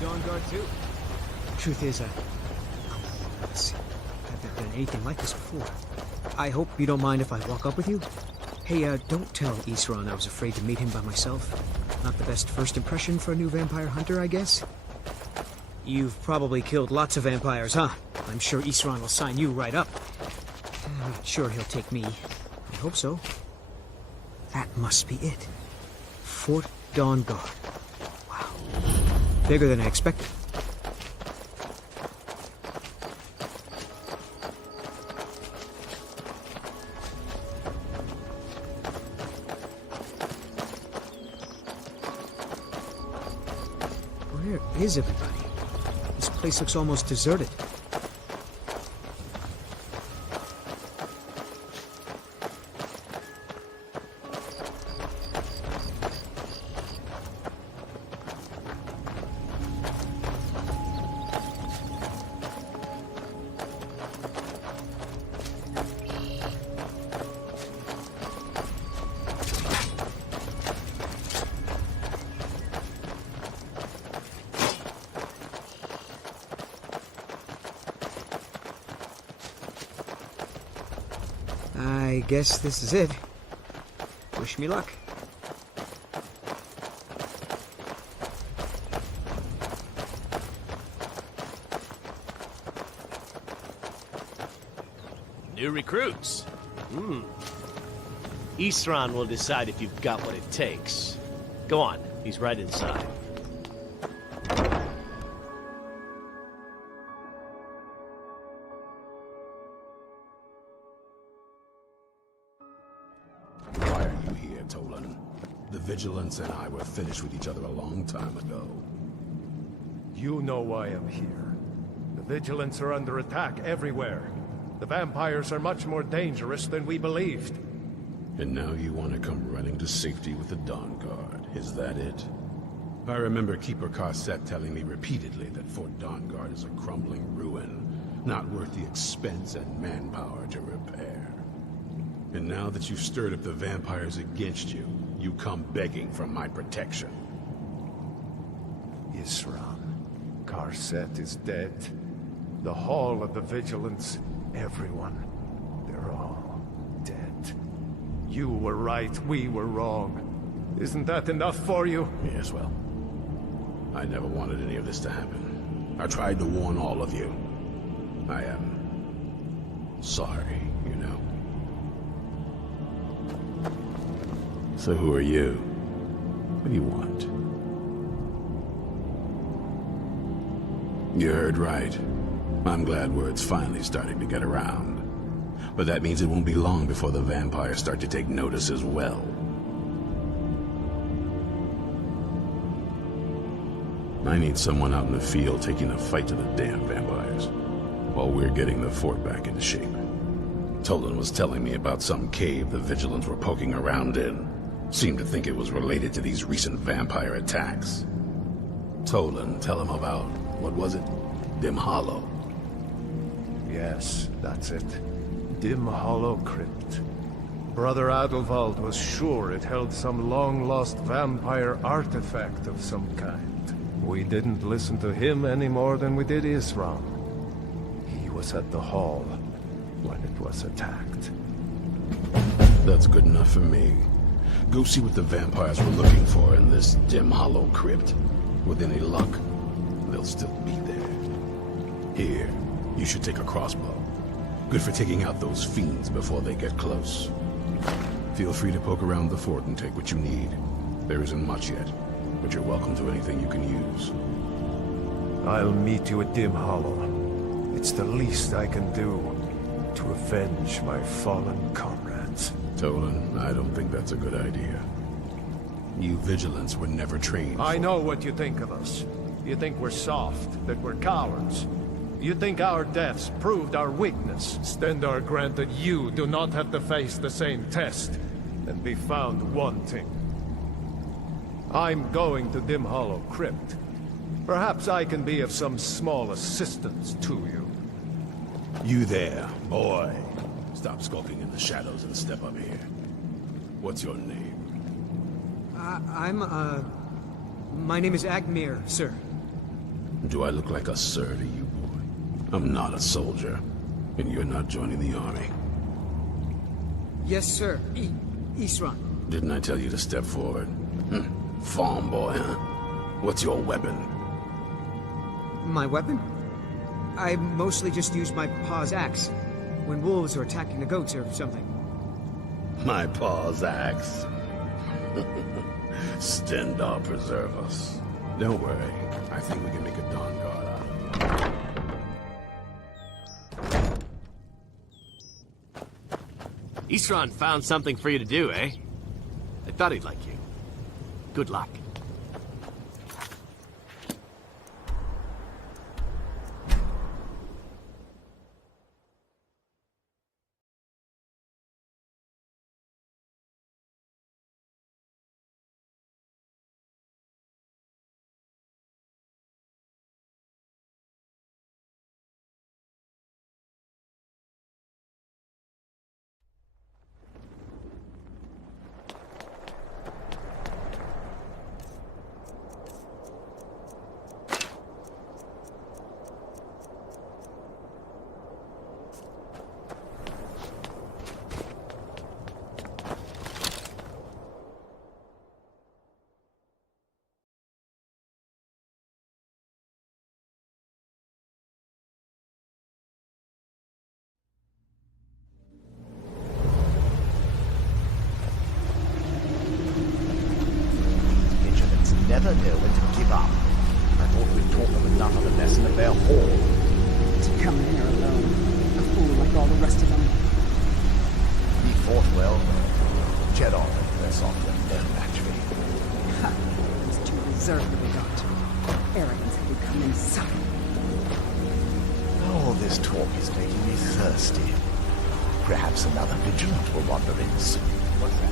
Dawnguard too. Truth is, let's see. I've never done anything like this before. I hope you don't mind if I walk up with you? Hey, don't tell Isran I was afraid to meet him by myself. Not the best first impression for a new vampire hunter, I guess? You've probably killed lots of vampires, huh? I'm sure Isran will sign you right up. I'm not sure he'll take me. I hope so. That must be it. Fort Dawnguard. Wow. Bigger than I expected. Where is everybody? This place looks almost deserted. I guess this is it. Wish me luck. New recruits. Isran will decide if you've got what it takes. Go on, he's right inside. Why are you here, Tolan? The Vigilance and I were finished with each other a long time ago. You know why I'm here. The Vigilance are under attack everywhere. The vampires are much more dangerous than we believed. And now you want to come running to safety with the Dawnguard. Is that it? I remember Keeper Carset telling me repeatedly that Fort Dawnguard is a crumbling ruin, not worth the expense and manpower to repair. And now that you've stirred up the vampires against you, you come begging for my protection. Isran. Carset is dead. The Hall of the Vigilance, everyone, they're all dead. You were right, we were wrong. Isn't that enough for you? Yes, well, I never wanted any of this to happen. I tried to warn all of you. I am sorry, you know. So who are you? What do you want? You heard right. I'm glad word's finally starting to get around. But that means it won't be long before the vampires start to take notice as well. I need someone out in the field taking a fight to the damn vampires, while we're getting the fort back into shape. Tolan was telling me about some cave the Vigilants were poking around in. Seemed to think it was related to these recent vampire attacks. Tolan, tell him about, what was it? Dimhollow. Yes, that's it. Dimhollow Crypt. Brother Adelwald was sure it held some long-lost vampire artifact of some kind. We didn't listen to him any more than we did Isran. He was at the hall when it was attacked. That's good enough for me. Go see what the vampires were looking for in this Dimhollow Crypt. With any luck, they'll still be there. Here, you should take a crossbow. Good for taking out those fiends before they get close. Feel free to poke around the fort and take what you need. There isn't much yet, but you're welcome to anything you can use. I'll meet you at Dimhollow. It's the least I can do to avenge my fallen comrades. Tolan, I don't think that's a good idea. You Vigilants were never trained. I know what you think of us. You think we're soft, that we're cowards. You think our deaths proved our weakness. Stendarr granted you do not have to face the same test and be found wanting. I'm going to Dimhollow Crypt. Perhaps I can be of some small assistance to you. You there, boy. Stop skulking in the shadows and step up here. What's your name? My name is Agmir, sir. Do I look like a sir to you, boy? I'm not a soldier, and you're not joining the army. Yes, sir. Isran. Didn't I tell you to step forward? Farm boy, huh? What's your weapon? My weapon? I mostly just use my pa's axe when wolves are attacking the goats or something. My pa's axe. Stendar preserve us. Don't worry. I think we can make a Dawnguard out of it. Isran found something for you to do, eh? I thought he'd like you. Good luck. Never know when to give up. I thought we'd taught them enough of the lesson of their hall. To come in here alone, a fool like all the rest of them. We fought well. Jedon and Versov were no match for you. Ha! It was too reserved we got. Arrogance had become insufferable. All this talk is making me thirsty. Perhaps another vigilant will wander in soon. What's that?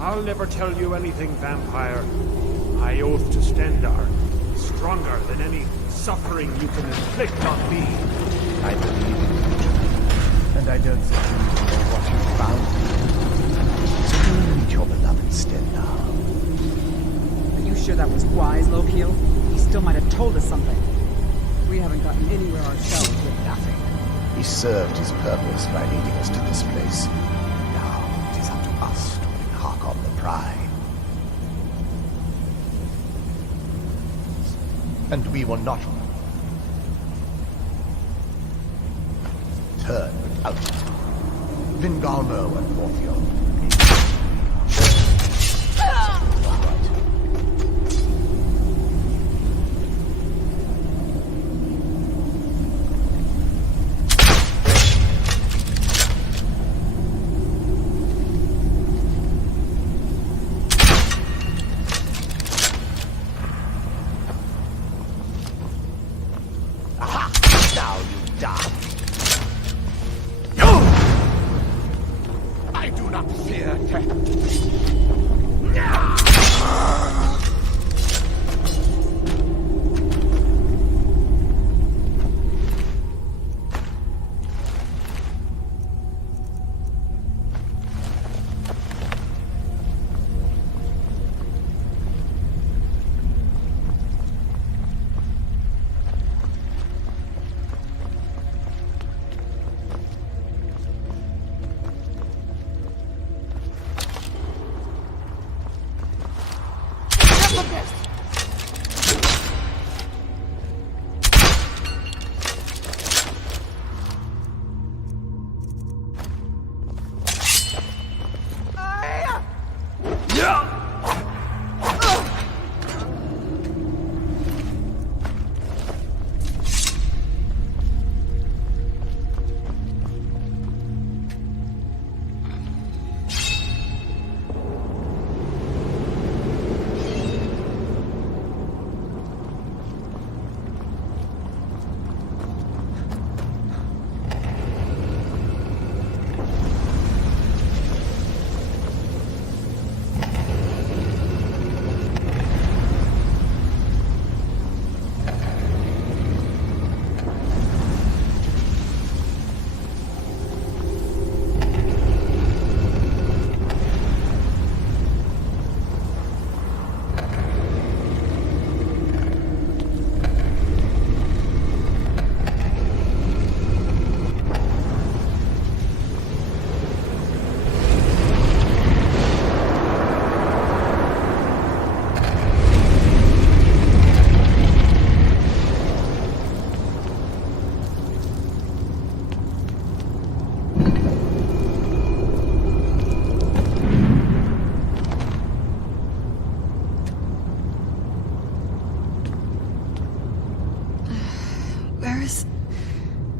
I'll never tell you anything, vampire. I oath to Stendar, stronger than any suffering you can inflict on me. I believe in you, and I don't think you know what you found. So go and meet your beloved Stendar. Are you sure that was wise, Lokiel? He still might have told us something. We haven't gotten anywhere ourselves with nothing. He served his purpose by leading us to this place. Now it is up to us to embark on the prize. And we will not turn without Vingalmo and Morpheo.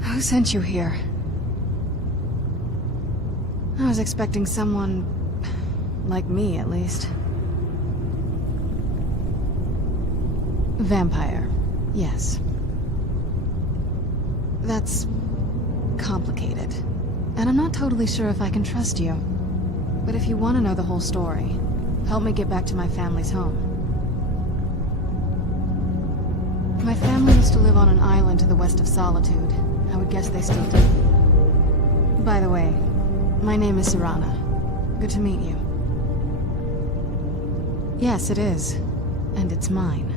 Who sent you here? I was expecting someone... like me, at least. Vampire. Yes. That's... complicated. And I'm not totally sure if I can trust you. But if you want to know the whole story, help me get back to my family's home. My family used to live on an island to the west of Solitude. I would guess they still do. By the way, my name is Serana. Good to meet you. Yes, it is. And it's mine.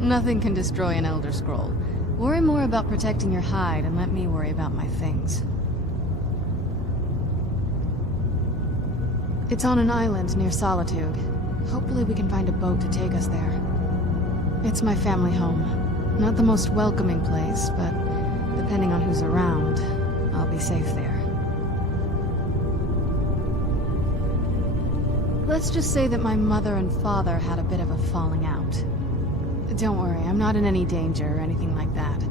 Nothing can destroy an Elder Scroll. Worry more about protecting your hide and let me worry about my things. It's on an island near Solitude. Hopefully we can find a boat to take us there. It's my family home. Not the most welcoming place, but depending on who's around, I'll be safe there. Let's just say that my mother and father had a bit of a falling out. Don't worry, I'm not in any danger or anything like that.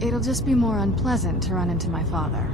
It'll just be more unpleasant to run into my father.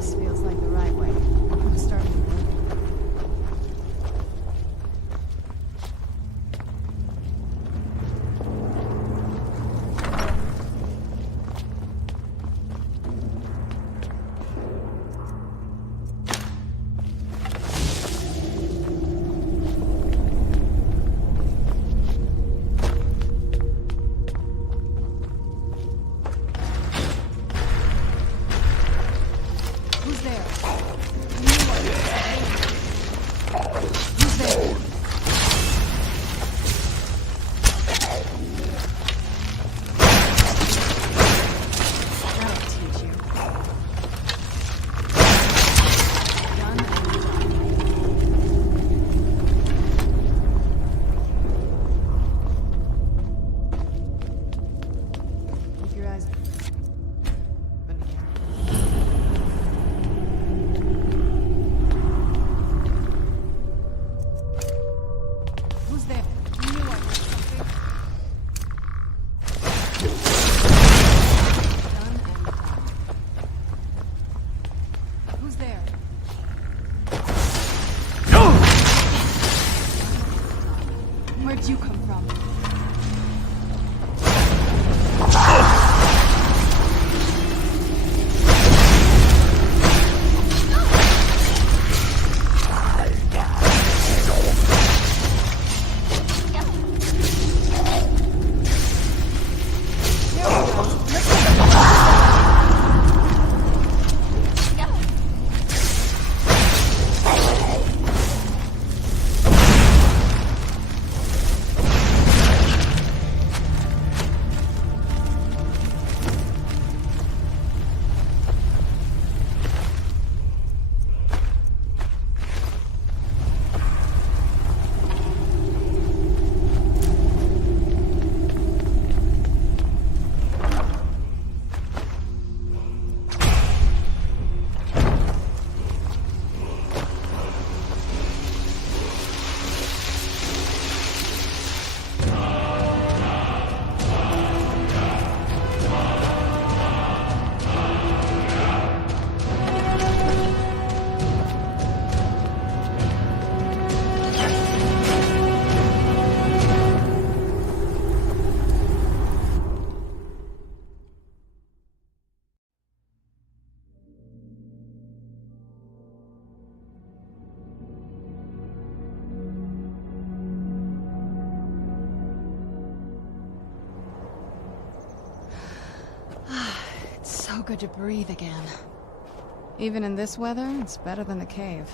This feels like the right way. I'm starting to worry. Who's there? Who's there? That'll teach you. Done and done. Keep your eyes open here. Who's there? You knew I was something. Done and done. Who's there? Where'd you come from? It's so good to breathe again. Even in this weather, it's better than the cave.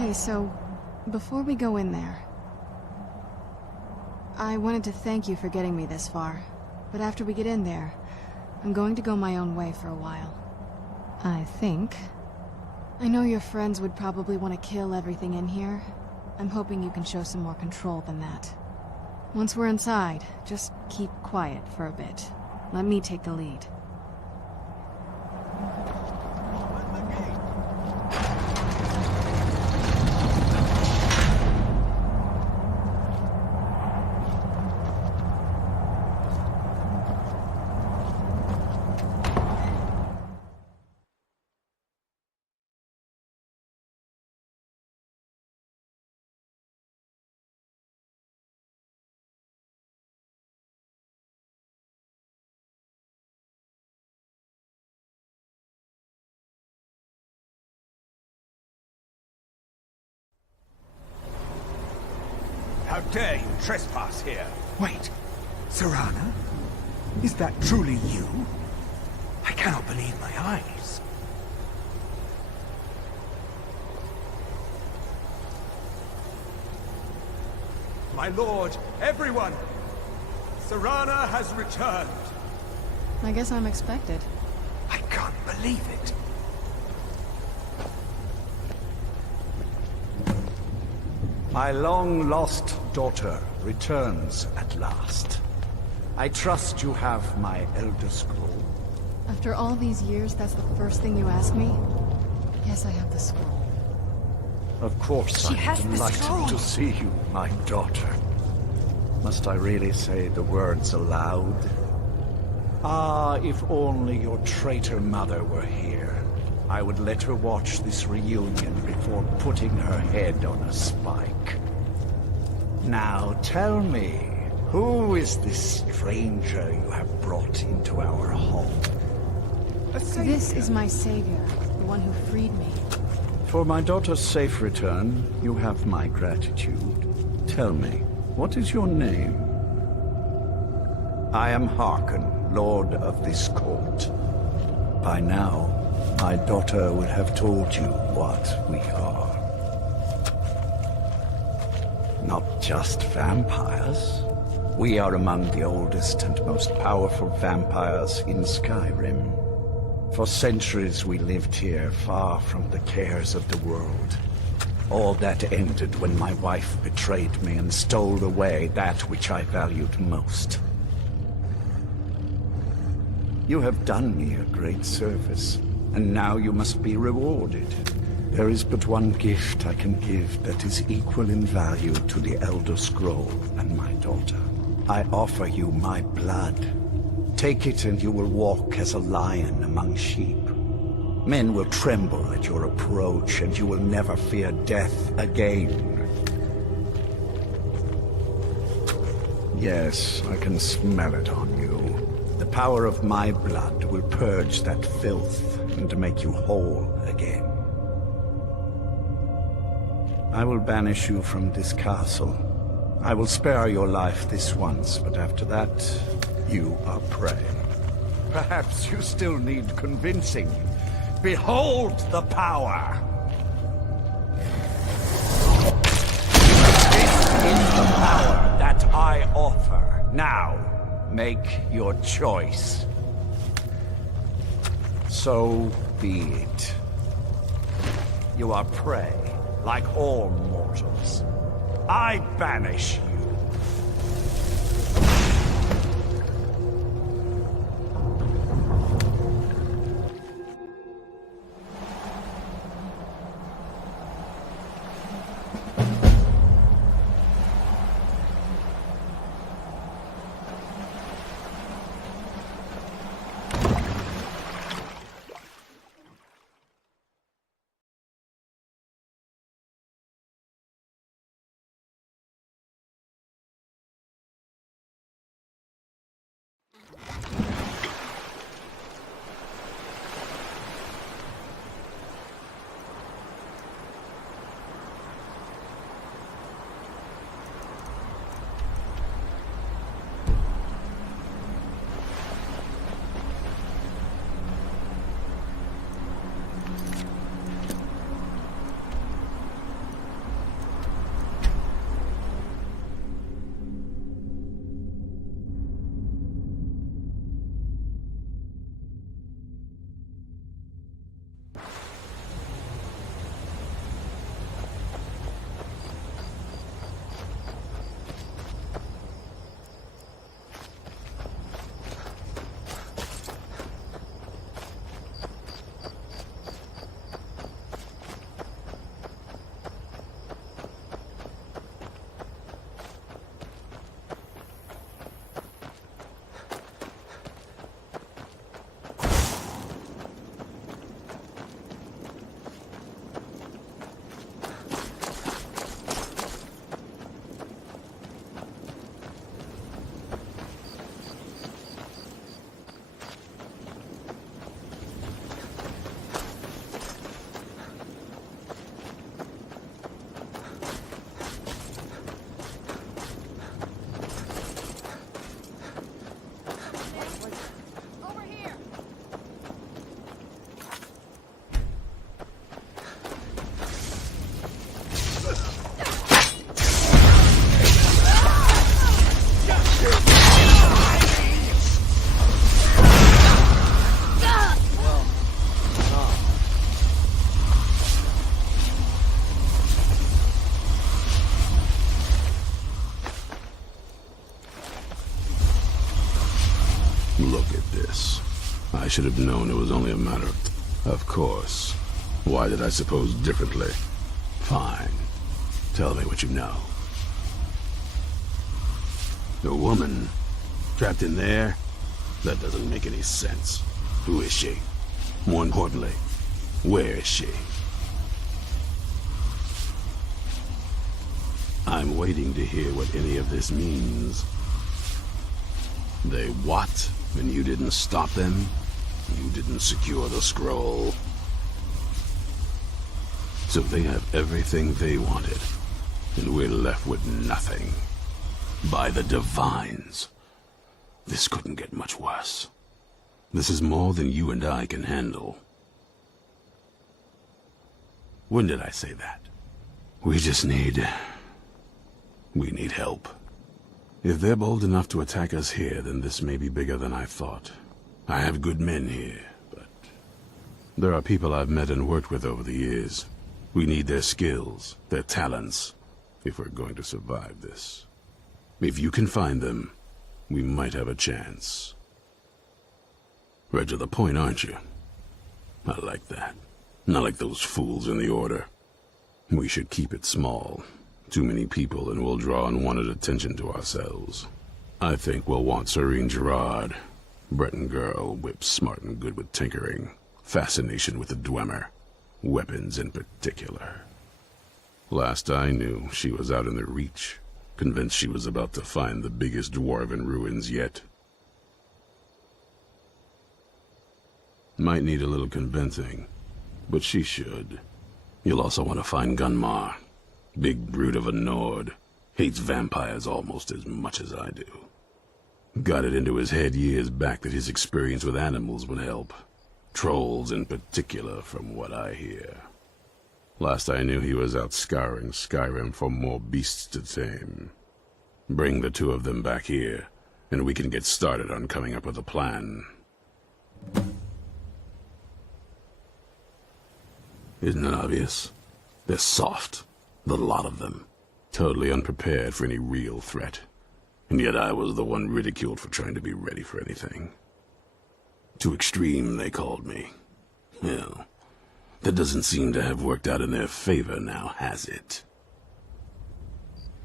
Hey, so, before we go in there, I wanted to thank you for getting me this far, but after we get in there, I'm going to go my own way for a while. I think. I know your friends would probably want to kill everything in here. I'm hoping you can show some more control than that. Once we're inside, just keep quiet for a bit. Let me take the lead. How dare you trespass here? Wait, Serana? Is that truly you? I cannot believe my eyes. My lord, everyone! Serana has returned! I guess I'm expected. I can't believe it. My long-lost daughter returns at last. I trust you have my Elder Scroll. After all these years, that's the first thing you ask me? Yes, I have the scroll. Of course, I'm delighted to see you, my daughter. Must I really say the words aloud? Ah, if only your traitor mother were here. I would let her watch this reunion before putting her head on a spike. Now tell me, who is this stranger you have brought into our home? This is my savior, the one who freed me. For my daughter's safe return, you have my gratitude. Tell me, what is your name? I am Harkon, Lord of this court. By now, my daughter would have told you what we are. Not just vampires. We are among the oldest and most powerful vampires in Skyrim. For centuries we lived here, far from the cares of the world. All that ended when my wife betrayed me and stole away that which I valued most. You have done me a great service, and now you must be rewarded. There is but one gift I can give that is equal in value to the Elder Scroll and my daughter. I offer you my blood. Take it and you will walk as a lion among sheep. Men will tremble at your approach, and you will never fear death again. Yes, I can smell it on you. The power of my blood will purge that filth and make you whole again. I will banish you from this castle. I will spare your life this once, but after that, you are prey. Perhaps you still need convincing. Behold the power! This is the power that I offer. Now, make your choice. So be it. You are prey, like all mortals. I banish you. should have known it was only a matter of... Of course. Why did I suppose differently? Fine. Tell me what you know. A woman? Trapped in there? That doesn't make any sense. Who is she? More importantly, where is she? I'm waiting to hear what any of this means. They what? And you didn't stop them? You didn't secure the scroll? So they have everything they wanted, and we're left with nothing. By the Divines. This couldn't get much worse. This is more than you and I can handle. When did I say that? We need help. If they're bold enough to attack us here, then this may be bigger than I thought. I have good men here, but there are people I've met and worked with over the years. We need their skills, their talents, if we're going to survive this. If you can find them, we might have a chance. Right to the point, aren't you? I like that. Not like those fools in the Order. We should keep it small. Too many people and we'll draw unwanted attention to ourselves. I think we'll want Serene Gerard. Breton girl, whip smart and good with tinkering. Fascination with the Dwemer. Weapons in particular. Last I knew, she was out in the Reach. Convinced she was about to find the biggest dwarven ruins yet. Might need a little convincing, but she should. You'll also want to find Gunmar. Big brute of a Nord. Hates vampires almost as much as I do. Got it into his head years back that his experience with animals would help. Trolls in particular, from what I hear. Last I knew he was out scouring Skyrim for more beasts to tame. Bring the two of them back here, and we can get started on coming up with a plan. Isn't it obvious? They're soft, the lot of them. Totally unprepared for any real threat. And yet I was the one ridiculed for trying to be ready for anything. Too extreme, they called me. Well, that doesn't seem to have worked out in their favor now, has it?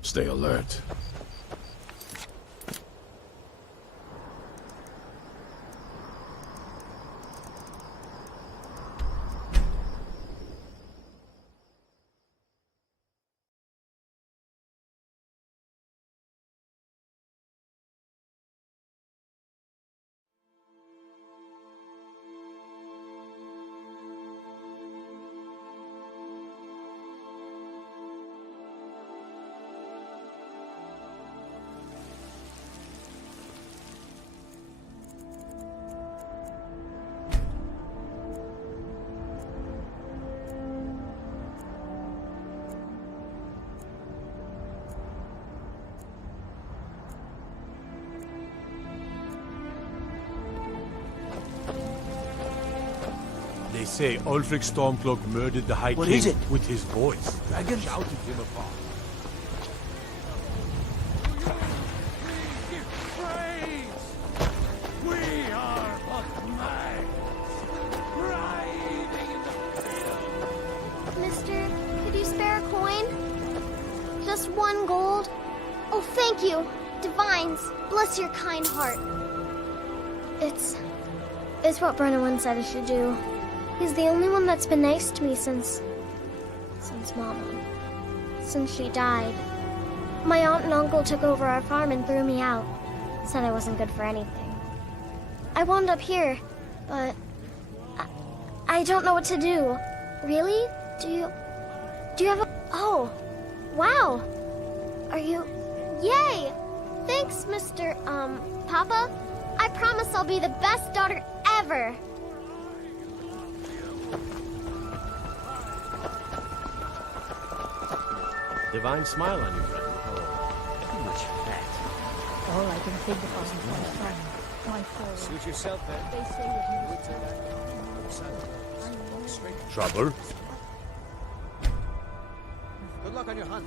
Stay alert. They say Ulfric Stormcloak murdered the High What King is it? with his voice. Dragon? Shouted him apart. We are but mice, riding in the field. Mister, could you spare a coin? Just 1 gold? Oh, thank you. Divines, bless your kind heart. It's what Brennan said I should do. He's the only one that's been nice to me since Mama. Since she died. My aunt and uncle took over our farm and threw me out. Said I wasn't good for anything. I wound up here, but I don't know what to do. Really? Do you have a... Oh, wow. Are you... Yay! Thanks, Mr. Papa. I promise I'll be the best daughter ever. Divine smile on you, friend. Too much fat. All I can think of is my friend, my foe. Suit yourself, then. They say that he Trouble? Good luck on your hunt.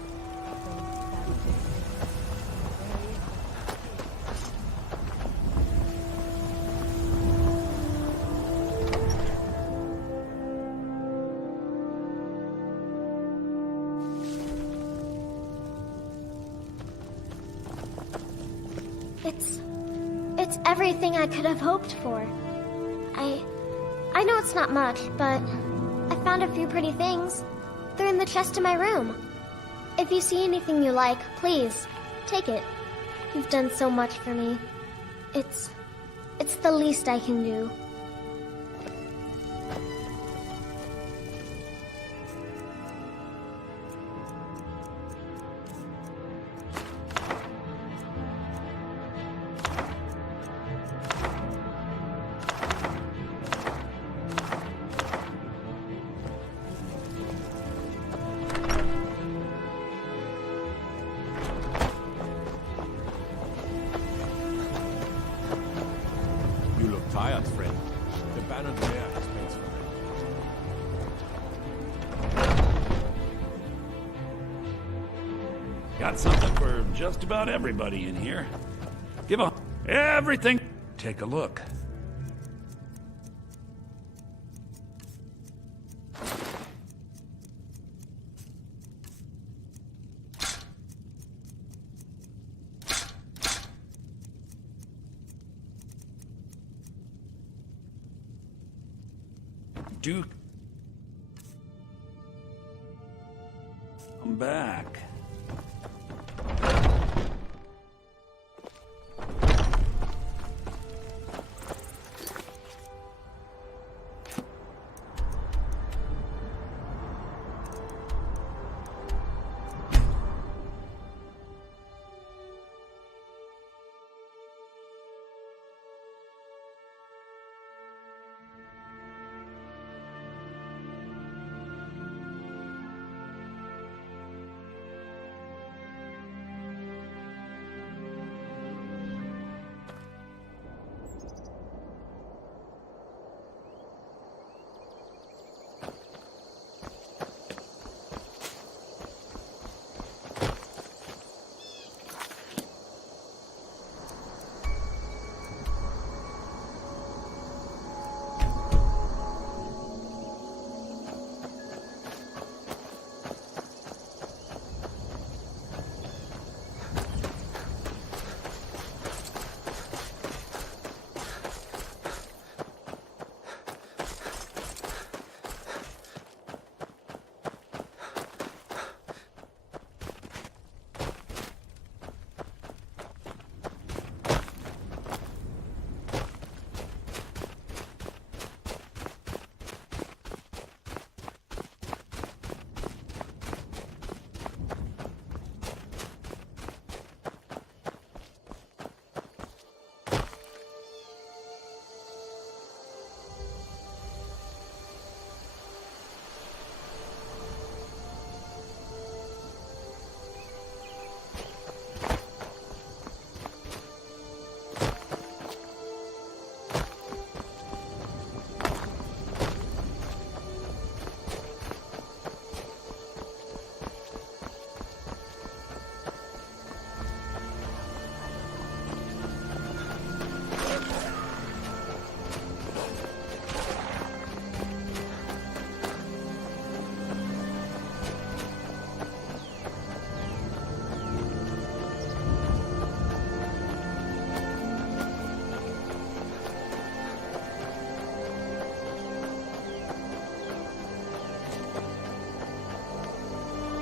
It's everything I could have hoped for. I know it's not much, but I found a few pretty things. They're in the chest in my room. If you see anything you like, please, take it. You've done so much for me. It's the least I can do. You look tired, friend. The banner there has paid for it. Got something for just about everybody in here. Give a everything. Take a look. Duke. I'm back.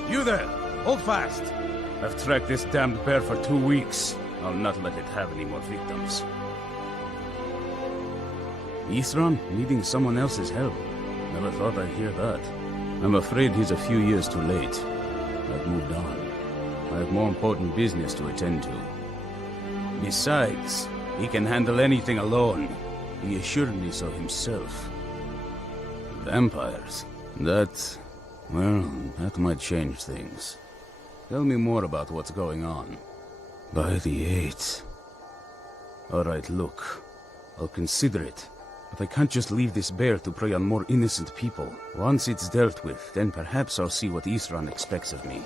You there! Hold fast! I've tracked this damned bear for 2 weeks. I'll not let it have any more victims. Isran needing someone else's help. Never thought I'd hear that. I'm afraid he's a few years too late. I've moved on. I have more important business to attend to. Besides, he can handle anything alone. He assured me so himself. Vampires. Well, that might change things. Tell me more about what's going on. By the 8th. Alright, look. I'll consider it. But I can't just leave this bear to prey on more innocent people. Once it's dealt with, then perhaps I'll see what Isran expects of me.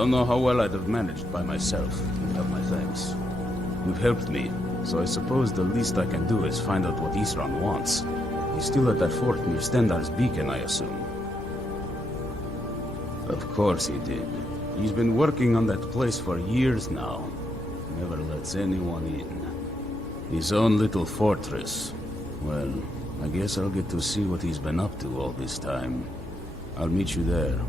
Don't know how well I'd have managed by myself. You have my thanks. You've helped me, so I suppose the least I can do is find out what Isran wants. He's still at that fort near Stendar's beacon, I assume. Of course he did. He's been working on that place for years now. Never lets anyone in. His own little fortress. Well, I guess I'll get to see what he's been up to all this time. I'll meet you there.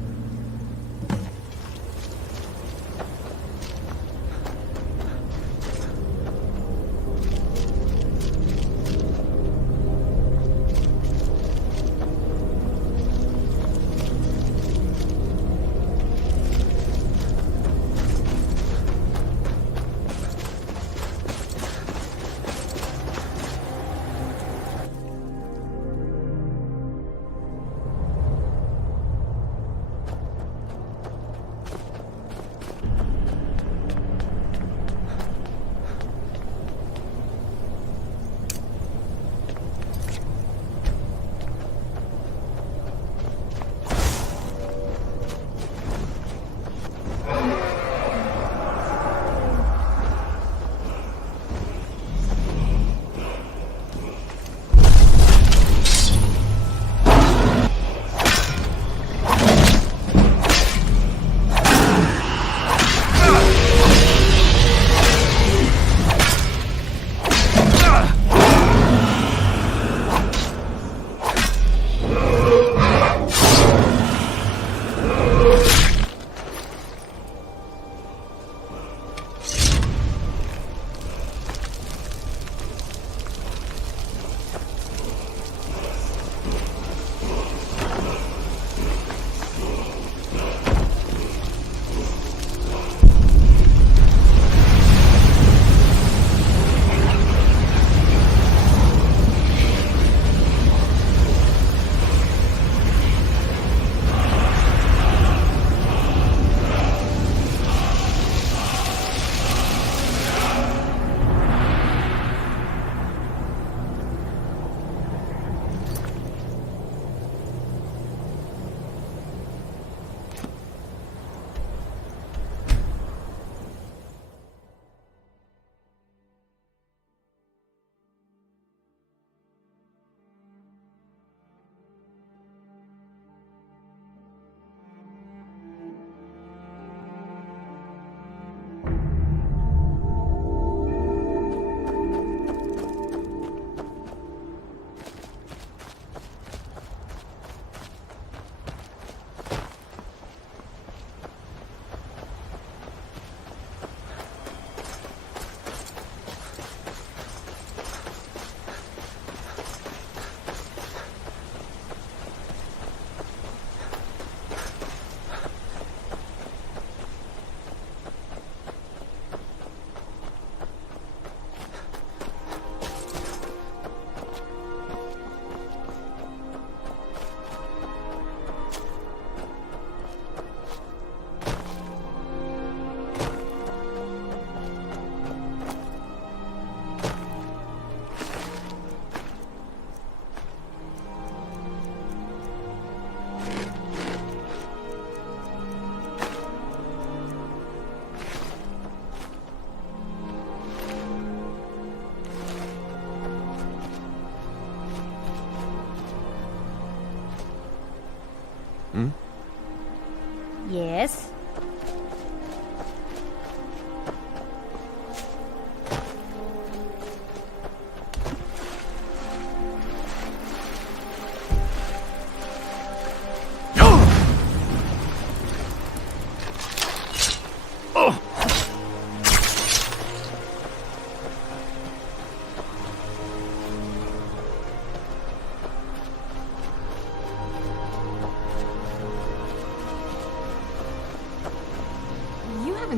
Yes?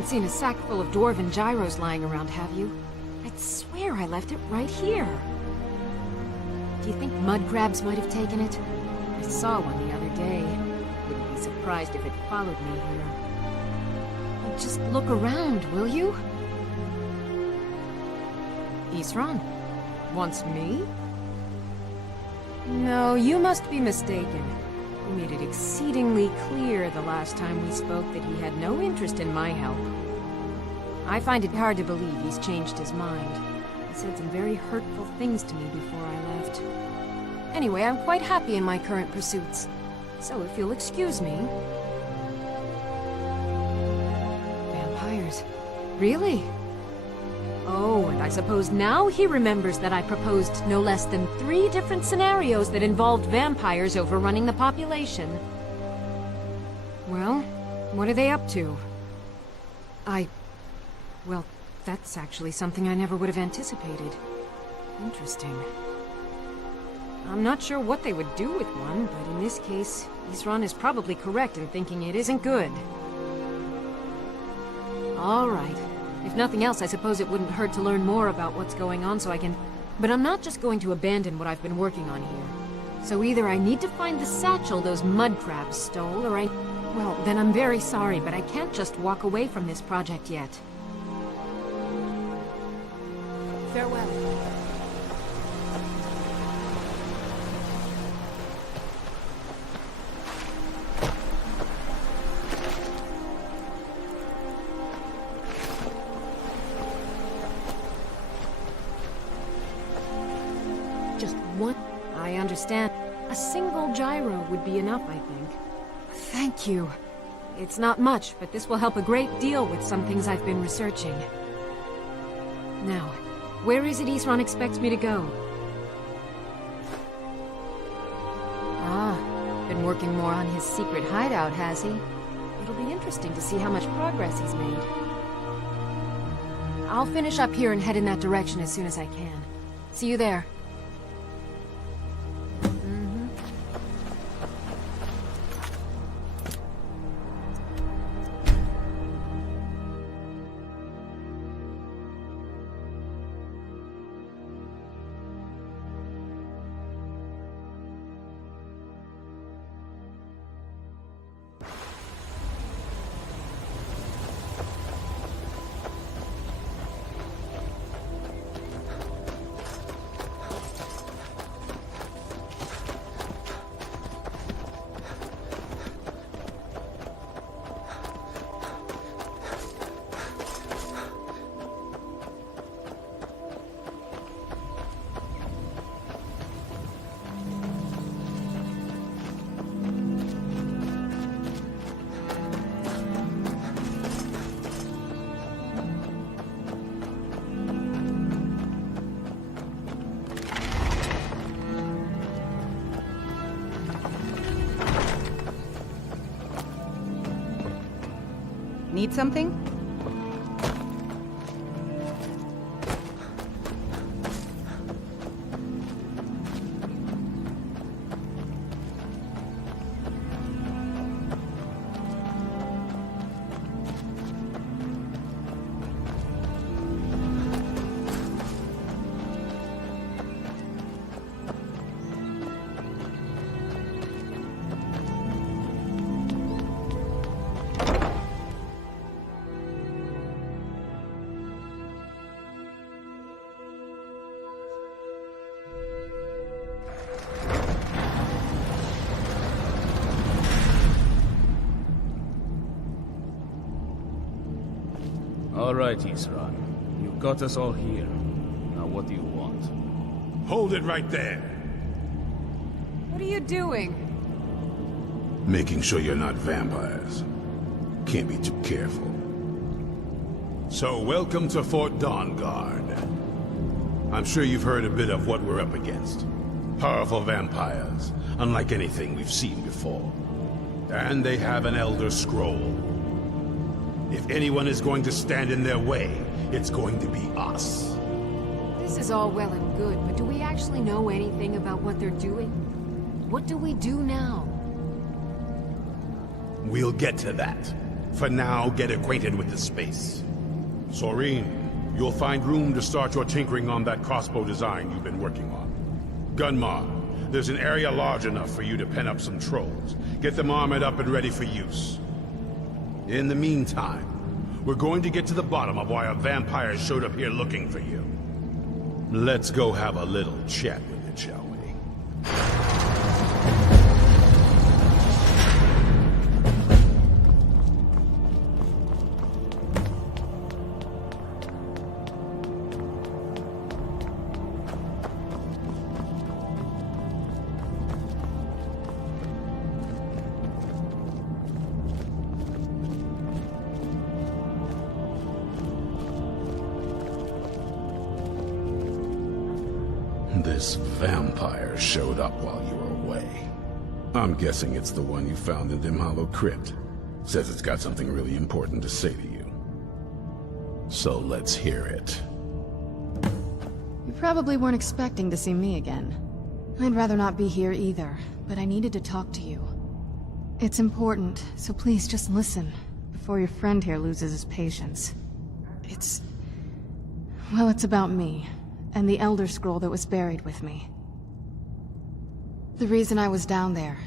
Seen a sack full of dwarven gyros lying around, have you? I'd swear I left it right here. Do you think mud crabs might have taken it? I saw one the other day. Wouldn't be surprised if it followed me here. Well, just look around, will you? Isran? Wants me? No, you must be mistaken. made it exceedingly clear the last time we spoke that he had no interest in my help. I find it hard to believe he's changed his mind. He said some very hurtful things to me before I left. Anyway, I'm quite happy in my current pursuits. So if you'll excuse me... Vampires? Really? Oh, and I suppose now he remembers that I proposed no less than 3 different scenarios that involved vampires overrunning the population. Well, what are they up to? Well, that's actually something I never would have anticipated. Interesting. I'm not sure what they would do with one, but in this case, Isran is probably correct in thinking it isn't good. All right. If nothing else, I suppose it wouldn't hurt to learn more about what's going on so I can... But I'm not just going to abandon what I've been working on here. So either I need to find the satchel those mud crabs stole, or I... Well, then I'm very sorry, but I can't just walk away from this project yet. Farewell. Just one? I understand. A single gyro would be enough, I think. Thank you. It's not much, but this will help a great deal with some things I've been researching. Now, where is it Isran expects me to go? Ah, been working more on his secret hideout, has he? It'll be interesting to see how much progress he's made. I'll finish up here and head in that direction as soon as I can. See you there. Need something? All right, Isran. You got us all here. Now what do you want? Hold it right there. What are you doing? Making sure you're not vampires. Can't be too careful. So, welcome to Fort Dawnguard. I'm sure you've heard a bit of what we're up against. Powerful vampires, unlike anything we've seen before. And they have an Elder Scroll. If anyone is going to stand in their way, it's going to be us. This is all well and good, but do we actually know anything about what they're doing? What do we do now? We'll get to that. For now, get acquainted with the space. Soreen, you'll find room to start your tinkering on that crossbow design you've been working on. Gunmar, there's an area large enough for you to pen up some trolls. Get them armored up and ready for use. In the meantime, we're going to get to the bottom of why a vampire showed up here looking for you. Let's go have a little chat with it, shall we? This vampire showed up while you were away. I'm guessing it's the one you found in Dimhollow Crypt. Says it's got something really important to say to you. So let's hear it. You probably weren't expecting to see me again. I'd rather not be here either, but I needed to talk to you. It's important, so please just listen, before your friend here loses his patience. Well, it's about me, and the Elder Scroll that was buried with me. The reason I was down there,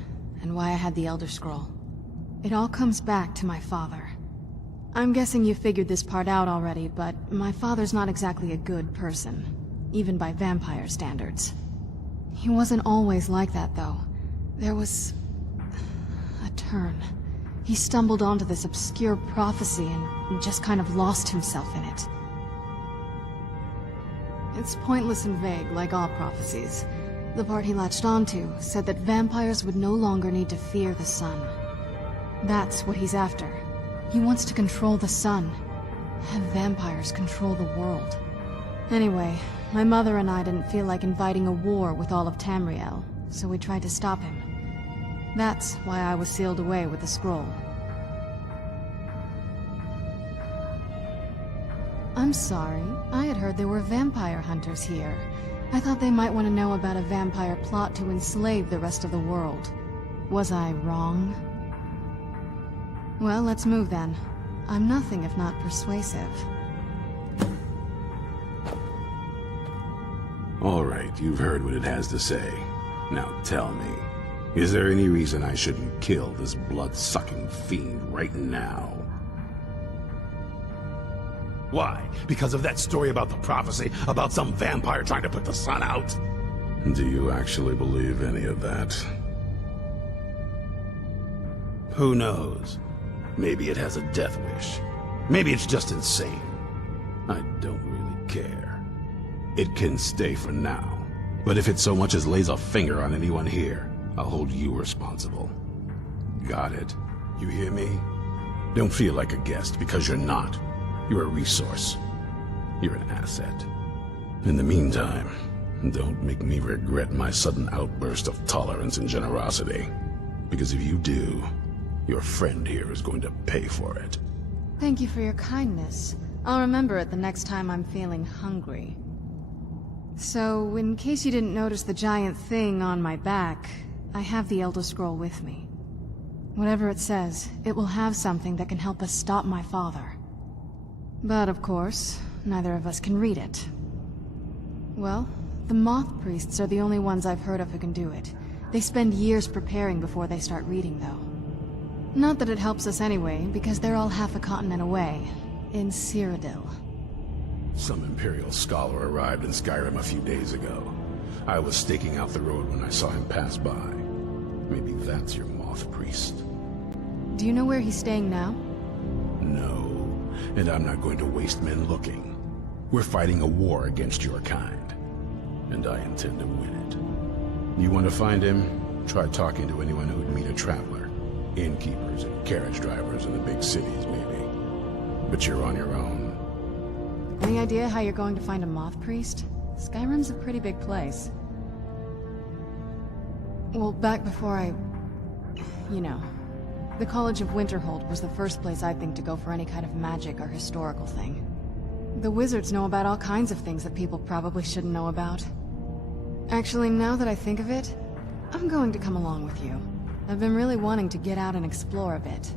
and why I had the Elder Scroll. It all comes back to my father. I'm guessing you figured this part out already, but my father's not exactly a good person, even by vampire standards. He wasn't always like that, though. There was a turn. He stumbled onto this obscure prophecy and just kind of lost himself in it. It's pointless and vague, like all prophecies. The part he latched onto said that vampires would no longer need to fear the sun. That's what he's after. He wants to control the sun. Have vampires control the world. Anyway, my mother and I didn't feel like inviting a war with all of Tamriel, so we tried to stop him. That's why I was sealed away with the scroll. I'm sorry. I had heard there were vampire hunters here. I thought they might want to know about a vampire plot to enslave the rest of the world. Was I wrong? Well, let's move then. I'm nothing if not persuasive. All right, you've heard what it has to say. Now tell me, is there any reason I shouldn't kill this blood-sucking fiend right now? Why? Because of that story about the prophecy, about some vampire trying to put the sun out? Do you actually believe any of that? Who knows? Maybe it has a death wish. Maybe it's just insane. I don't really care. It can stay for now. But if it so much as lays a finger on anyone here, I'll hold you responsible. Got it? You hear me? Don't feel like a guest, because you're not. You're a resource. You're an asset. In the meantime, don't make me regret my sudden outburst of tolerance and generosity. Because if you do, your friend here is going to pay for it. Thank you for your kindness. I'll remember it the next time I'm feeling hungry. So, in case you didn't notice the giant thing on my back, I have the Elder Scroll with me. Whatever it says, it will have something that can help us stop my father. But of course, neither of us can read it. Well, the Moth Priests are the only ones I've heard of who can do it. They spend years preparing before they start reading, though. Not that it helps us anyway, because they're all half a continent away, in Cyrodiil. Some Imperial scholar arrived in Skyrim a few days ago. I was staking out the road when I saw him pass by. Maybe that's your Moth Priest. Do you know where he's staying now? No, and I'm not going to waste men looking. We're fighting a war against your kind, and I intend to win it. You want to find him? Try talking to anyone who'd meet a traveler. Innkeepers and carriage drivers in the big cities, maybe. But you're on your own. Any idea how you're going to find a Moth Priest? Skyrim's a pretty big place. Well, back before you know, the College of Winterhold was the first place I'd think to go for any kind of magic or historical thing. The wizards know about all kinds of things that people probably shouldn't know about. Actually, now that I think of it, I'm going to come along with you. I've been really wanting to get out and explore a bit.